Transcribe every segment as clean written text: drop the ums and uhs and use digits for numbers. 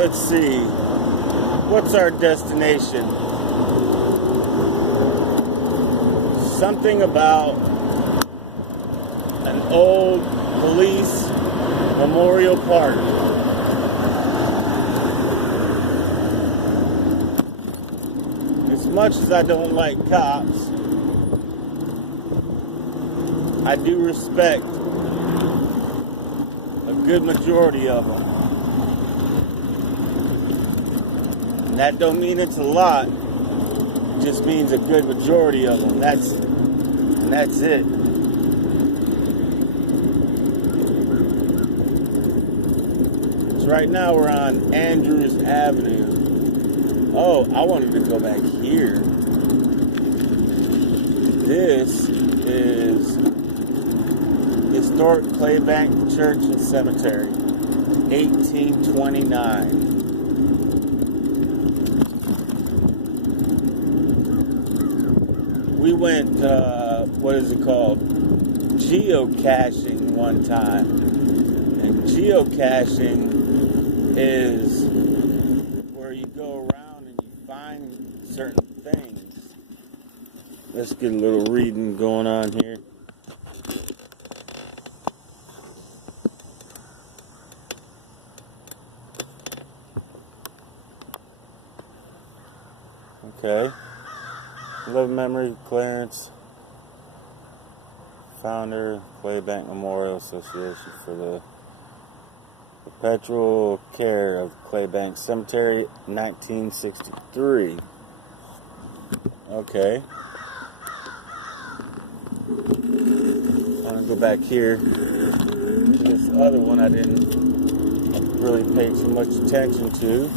Let's see. What's our destination? Something about an old police memorial park. As much as I don't like cops, I do respect a good majority of them. And that don't mean it's a lot. It just means a good majority of them. That's it. So right now we're on Andrews Avenue. Oh, I wanted to go back here. This is historic Claybank Church and Cemetery, 1829. We went, what is it called? Geocaching one time. And geocaching is where you go around and you find certain things. Let's get a little reading going on here. Okay. Love memory, Clarence, founder, Claybank Memorial Association for the perpetual care of Claybank Cemetery, 1963. Okay. I'm gonna go back here to this other one I didn't really pay too much attention to.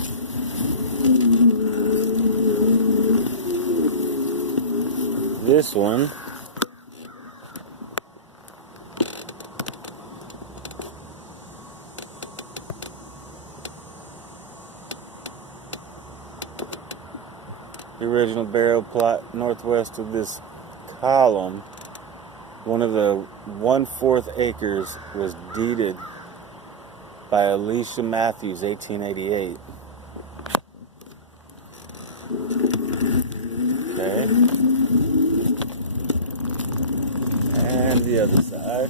This one. The original burial plot northwest of this column, one of the 1/4 acres was deeded by Alicia Matthews, 1888. Okay. And the other side.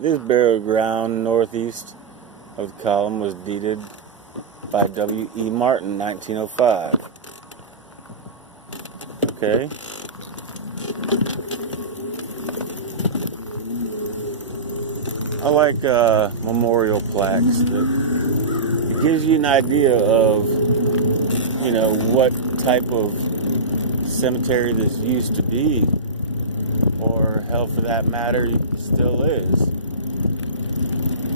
This burial ground northeast of the column was deeded by W.E. Martin, 1905. Okay. I like memorial plaques. It gives you an idea of, you know, what type of cemetery this used to be, or hell, for that matter, still is.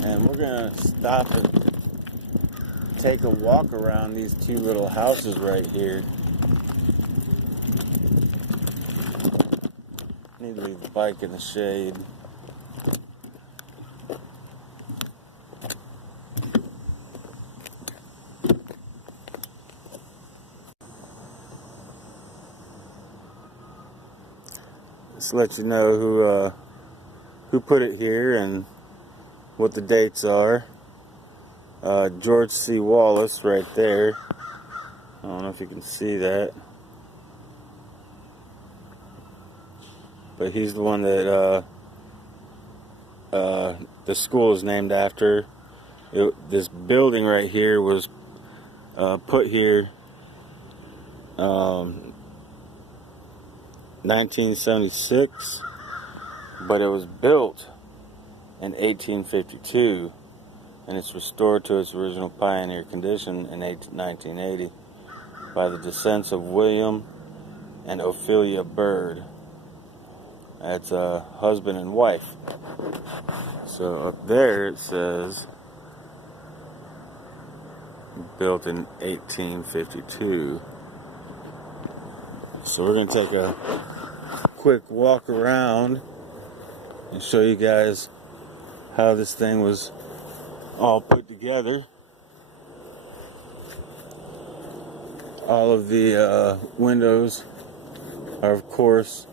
And we're gonna stop and take a walk around these two little houses right here. Need to leave the bike in the shade. Just let you know who put it here and what the dates are. George C. Wallace right there. I don't know if you can see that, but he's the one that the school is named after. This building right here was put here 1976, but it was built in 1852, and it's restored to its original pioneer condition in 1980 by the descendants of William and Ophelia Bird. That's a husband and wife. So up there it says built in 1852. So we're going to take a quick walk around and show you guys how this thing was all put together. All of the windows are, of course,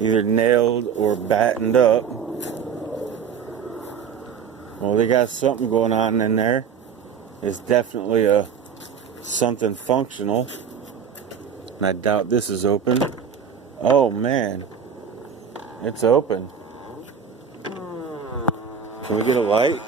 either nailed or battened up. Well, they got something going on in there. It's definitely something functional. And I doubt this is open. Oh man, it's open. Can we get a light?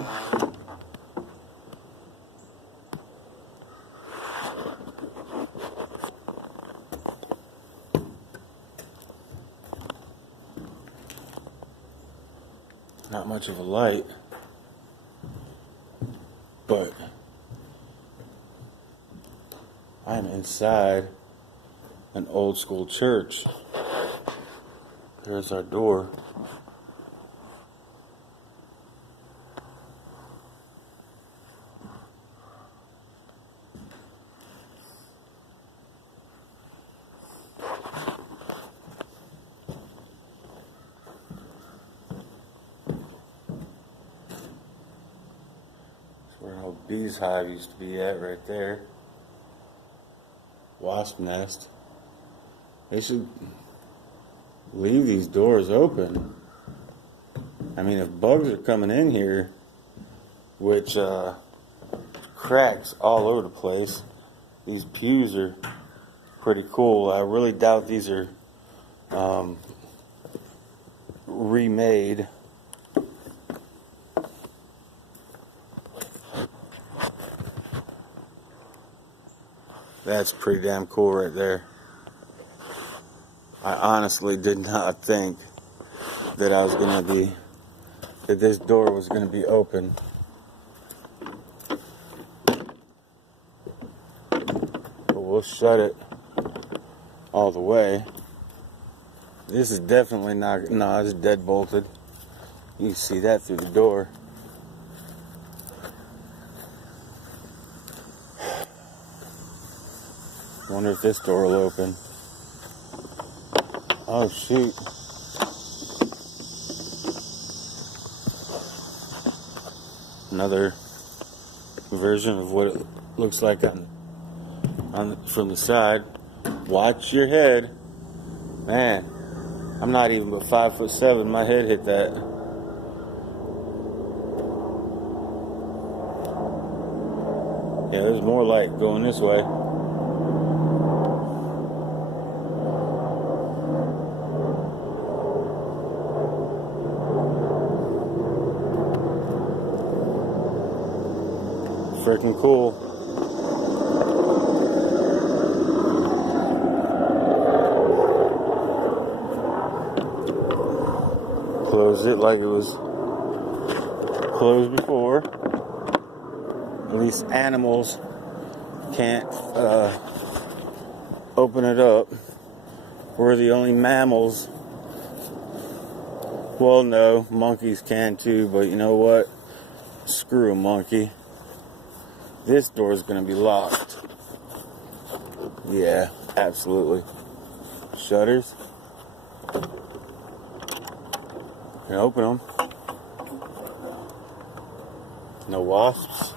Not much of a light, but I'm inside an old school church. There's our door. Where an old bee's hive used to be at right there. Wasp nest. They should leave these doors open. I mean, if bugs are coming in here, which cracks all over the place, these pews are pretty cool. I really doubt these are remade. That's pretty damn cool right there. I honestly did not think that that this door was gonna be open. But we'll shut it all the way. This is definitely not, no, it's dead bolted. You can see that through the door. Wonder if this door will open. Oh shoot. Another version of what it looks like from the side. Watch your head. Man, I'm not even but 5'7". My head hit that. Yeah, there's more light going this way. Freaking cool. Close it like it was closed before. At least animals can't open it up. We're the only mammals. Well, no, monkeys can too, but you know what? Screw a monkey. This door is going to be locked. Yeah, absolutely. Shutters. Can open them. No wasps.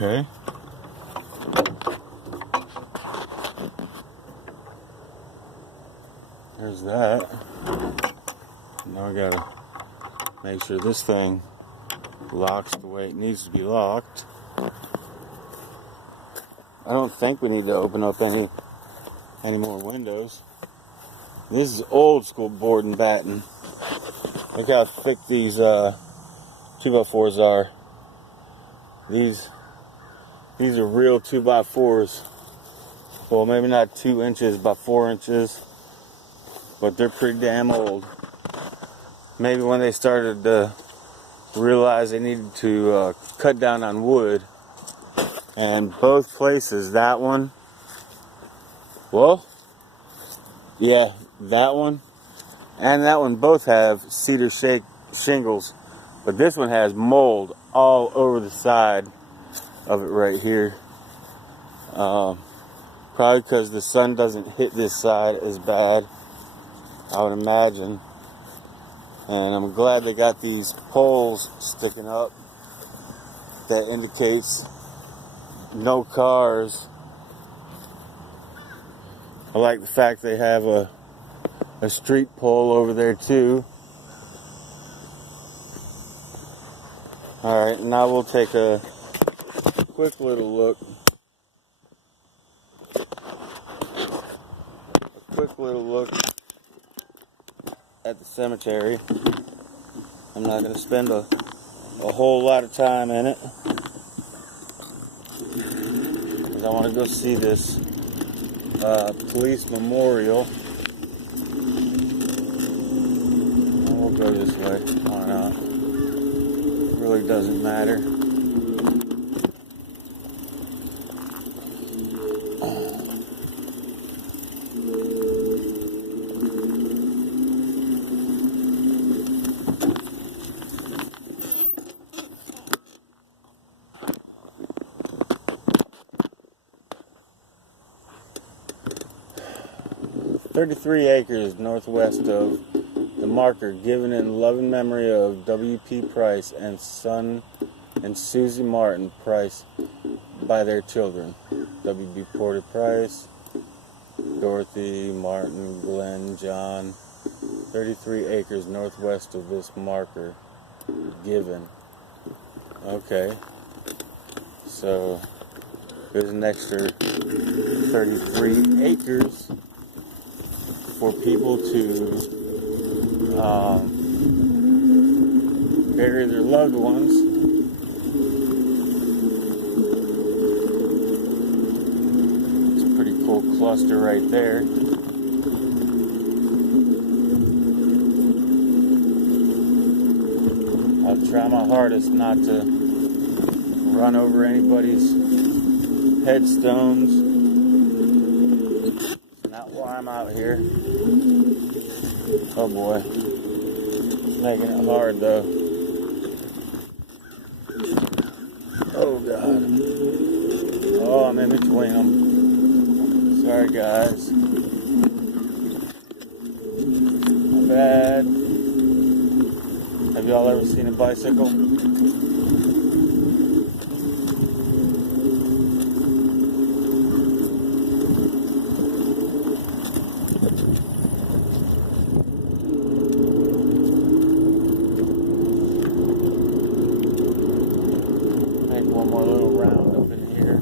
Okay. There's that. Now I gotta make sure this thing locks the way it needs to be locked. I don't think we need to open up any more windows. This is old school board and batten. Look how thick these 2x4s are. These are real 2x4s. Well, maybe not 2 inches by 4 inches, but they're pretty damn old. Maybe when they started to realize they needed to cut down on wood, and both places, that one, well, yeah, that one and that one both have cedar shingles, but this one has mold all over the side of it right here. Probably because the sun doesn't hit this side as bad. I would imagine. And I'm glad they got these poles sticking up that indicates no cars. I like the fact they have a street pole over there too. Alright, now we'll take a quick little look. At the cemetery. I'm not going to spend a whole lot of time in it, because I want to go see this police memorial. We'll go this way. Why not? It really doesn't matter. 33 acres northwest of the marker, given in loving memory of W.P. Price and son and Susie Martin Price by their children. W.B. Porter Price, Dorothy, Martin, Glenn, John. 33 acres northwest of this marker, given. Okay. So there's an extra 33 acres for people to bury their loved ones. It's a pretty cool cluster right there. I'll try my hardest not to run over anybody's headstones. It's not why I'm out here. Oh boy. Making it hard though. Oh god. Oh, I'm in between them. Sorry guys. My bad. Have y'all ever seen a bicycle? One more little round up in here.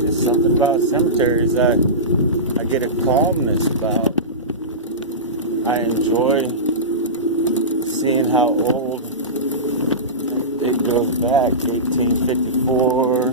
There's something about cemeteries I get a calmness about. I enjoy seeing how old it goes back. 1854.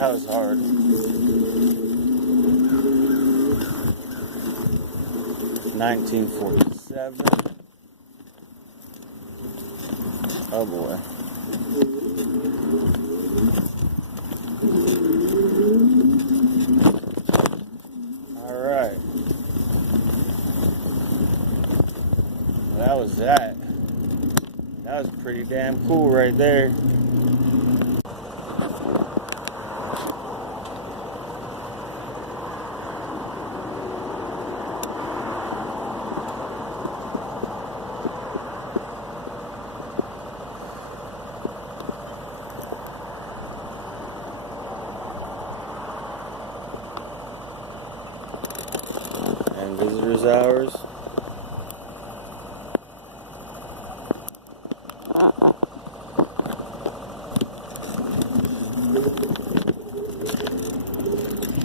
That was hard. 1947. Oh boy. Alright. Well, that was that. That was pretty damn cool right there. And visitors hours.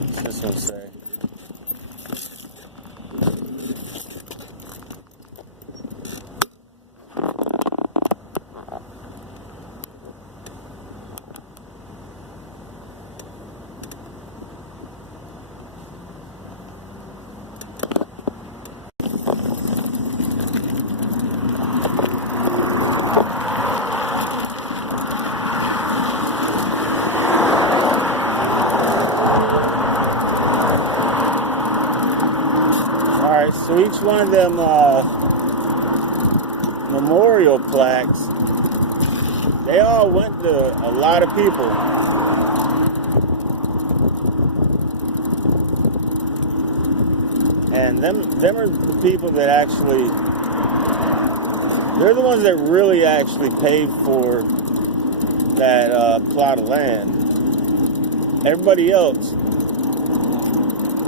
What's this one say? each one of them memorial plaques, they all went to a lot of people. And them are the people that actually, they're the ones that really actually paid for that plot of land. Everybody else,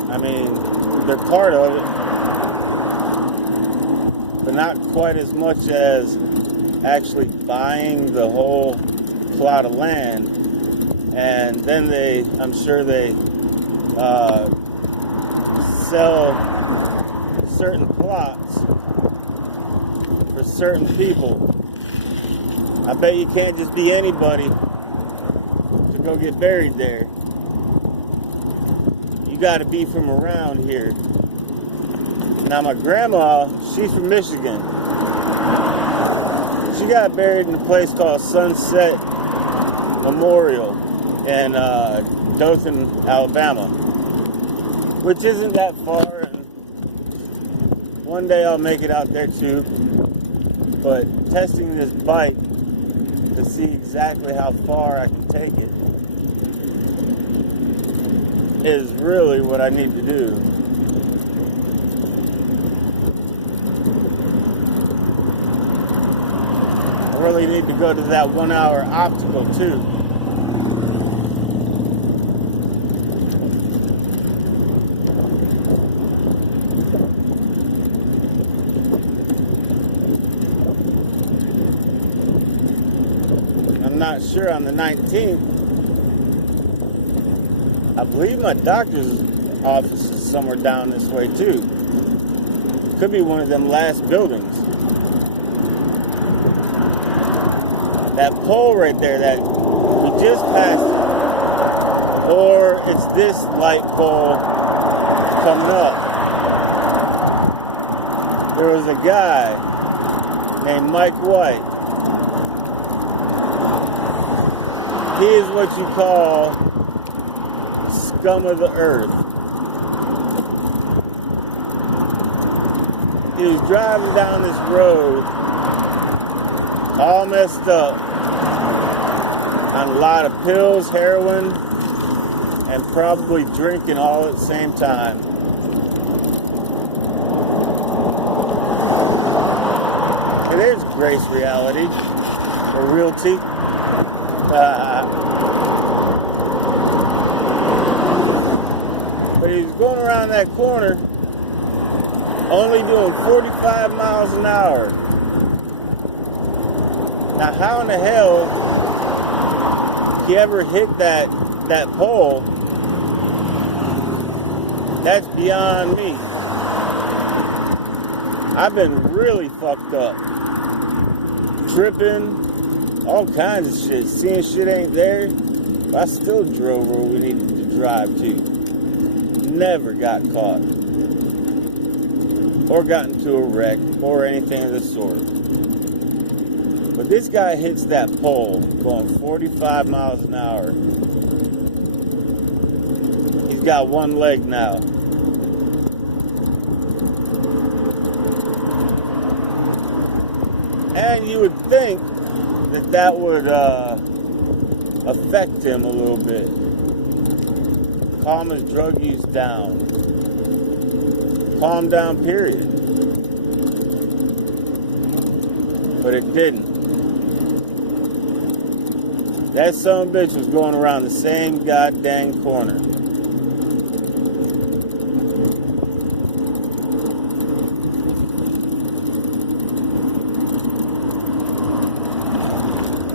I mean, they're part of it, but not quite as much as actually buying the whole plot of land. And then I'm sure they sell certain plots for certain people. I bet you can't just be anybody to go get buried there. You got to be from around here. Now my grandma, she's from Michigan. She got buried in a place called Sunset Memorial in Dothan, Alabama, which isn't that far, and one day I'll make it out there too. But testing this bike to see exactly how far I can take it is really what I need to do. I really need to go to that 1 hour optical too. I'm not sure on the 19th. I believe my doctor's office is somewhere down this way too. Could be one of them last buildings. That pole right there that we just passed, or it's this light pole coming up. There was a guy named Mike White. He is what you call scum of the earth. He was driving down this road all messed up on a lot of pills, heroin, and probably drinking all at the same time. And there's Grace Reality, or Realty. But he was going around that corner only doing 45 miles an hour. Now, how in the hell he ever hit that pole? That's beyond me. I've been really fucked up. Tripping, all kinds of shit. Seeing shit ain't there. But I still drove where we needed to drive to. Never got caught. Or got into a wreck or anything of the sort. But this guy hits that pole going 45 miles an hour. He's got one leg now. And you would think that would affect him a little bit. Calm his drug use down. Calm down, period. But it didn't. That son of a bitch was going around the same goddamn corner.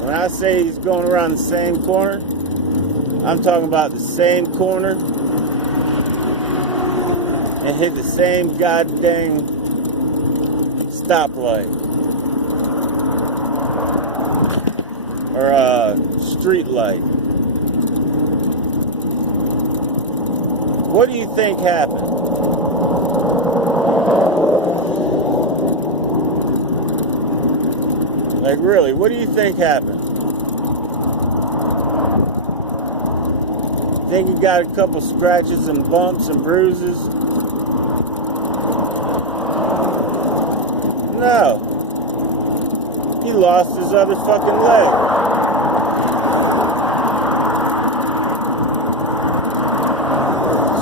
When I say he's going around the same corner, I'm talking about the same corner and hit the same goddamn stoplight or street light. What do you think happened? Like, really, what do you think happened? Think you got a couple scratches and bumps and bruises? now? He lost his other fucking leg.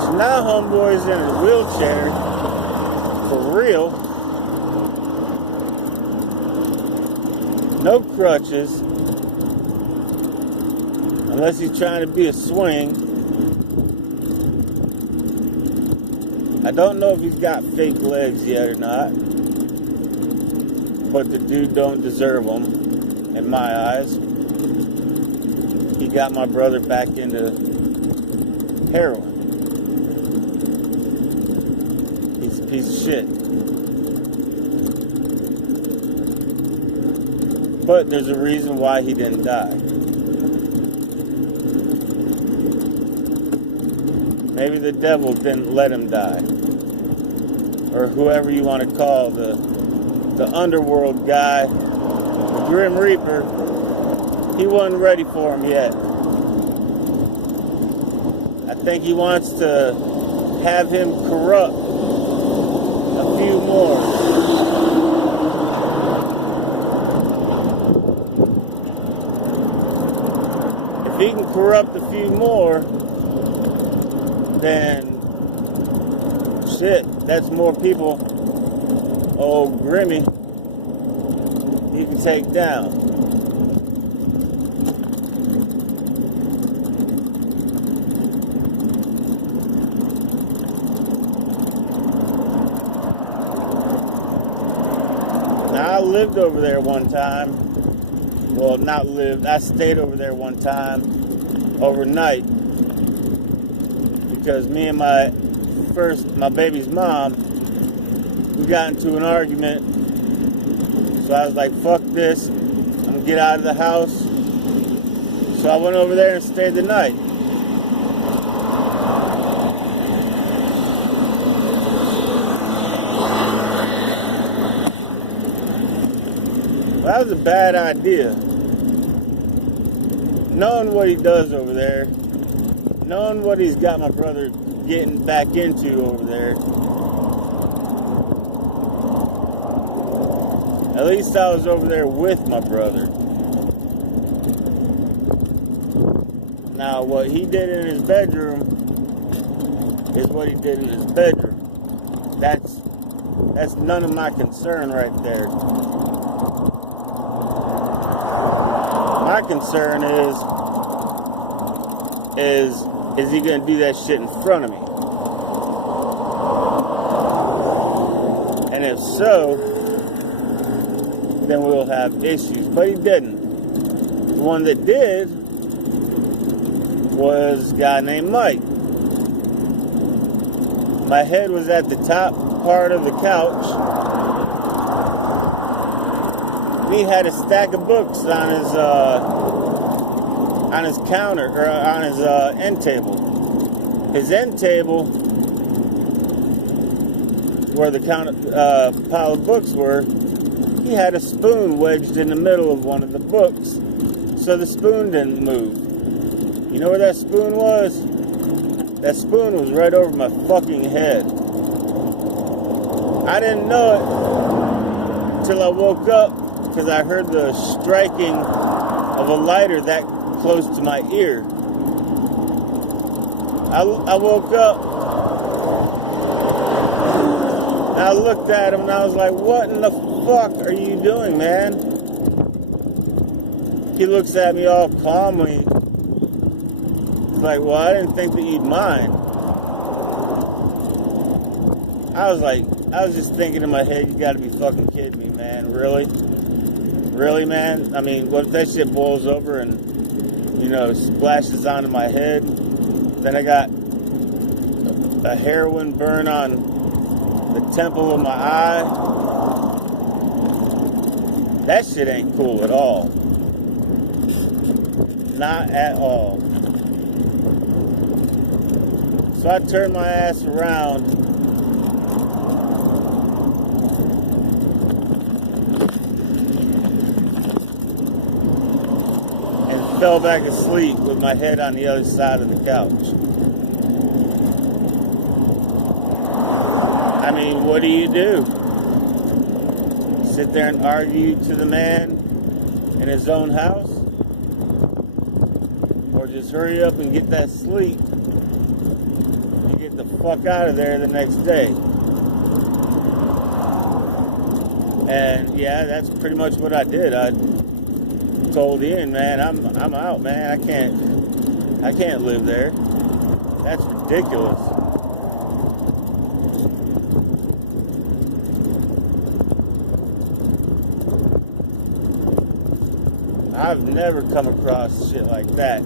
So now homeboy's in his wheelchair. For real. No crutches. Unless he's trying to be a swing. I don't know if he's got fake legs yet or not. But the dude don't deserve them, in my eyes. He got my brother back into heroin. He's a piece of shit. But there's a reason why he didn't die. Maybe the devil didn't let him die. Or whoever you want to call the underworld guy, the Grim Reaper, he wasn't ready for him yet. I think he wants to have him corrupt a few more. If he can corrupt a few more, then shit, that's more people. Old Grimmy, he can take down. Now I lived over there one time. Well, not lived. I stayed over there one time overnight because me and my baby's mom, we got into an argument. So I was like, fuck this. I'm gonna get out of the house. So I went over there and stayed the night. Well, that was a bad idea. Knowing what he does over there, knowing what he's got my brother getting back into over there, at least I was over there with my brother. Now, what he did in his bedroom is what he did in his bedroom. That's none of my concern right there. My concern is he gonna do that shit in front of me? And if so, then we'll have issues. But he didn't. The one that did was a guy named Mike. My head was at the top part of the couch. And he had a stack of books on his counter, or on his end table. His end table, where the pile of books were, he had a spoon wedged in the middle of one of the books, so the spoon didn't move. You know where that spoon was? That spoon was right over my fucking head. I didn't know it until I woke up, because I heard the striking of a lighter that close to my ear. I woke up, and I looked at him, and I was like, what in the fuck are you doing, man? He looks at me all calmly. He's like, well, I didn't think that you'd mind. I was just thinking in my head, you gotta be fucking kidding me, man. Really? Really, man? I mean, what if that shit boils over and, splashes onto my head? Then I got a heroin burn on the temple of my eye. That shit ain't cool at all. Not at all. So I turned my ass around and fell back asleep with my head on the other side of the couch. I mean, what do you do? sit there and argue to the man in his own house, or just hurry up and get that sleep and get the fuck out of there the next day. And yeah, that's pretty much what I did. I told Ian, man, I'm out, man. I can't live there. That's ridiculous. I've never come across shit like that.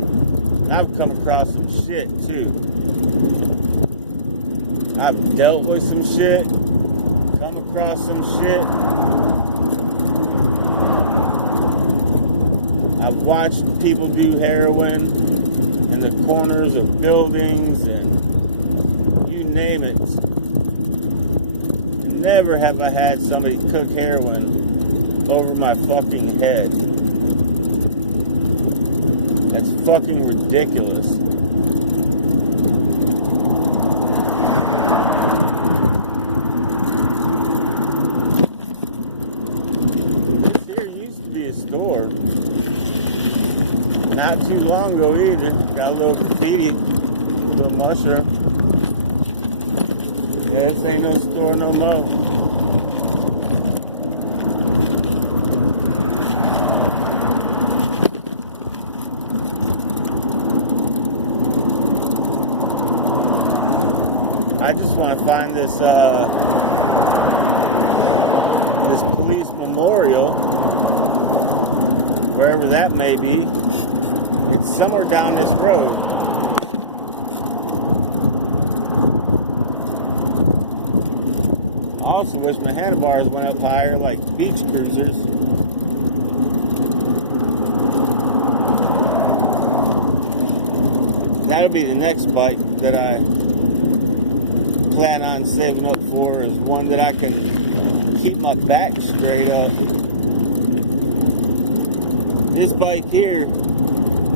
I've come across some shit too. I've dealt with some shit, come across some shit. I've watched people do heroin in the corners of buildings and you name it. Never have I had somebody cook heroin over my fucking head. That's fucking ridiculous. This here used to be a store. Not too long ago either. Got a little graffiti, a little mushroom. Yeah, this ain't no store no more. I just want to find this this police memorial, wherever that may be. It's somewhere down this road. I also wish my handlebars went up higher like beach cruisers. That'll be the next bike that I plan on saving up for, is one that I can keep my back straight up. This bike here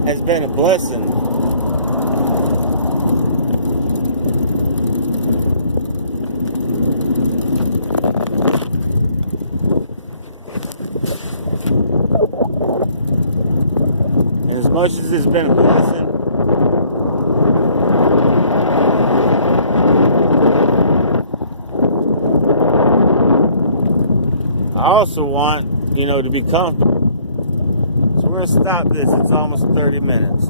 has been a blessing. And as much as it's been a blessing, I also want, to be comfortable. So we're going to stop this. It's almost 30 minutes.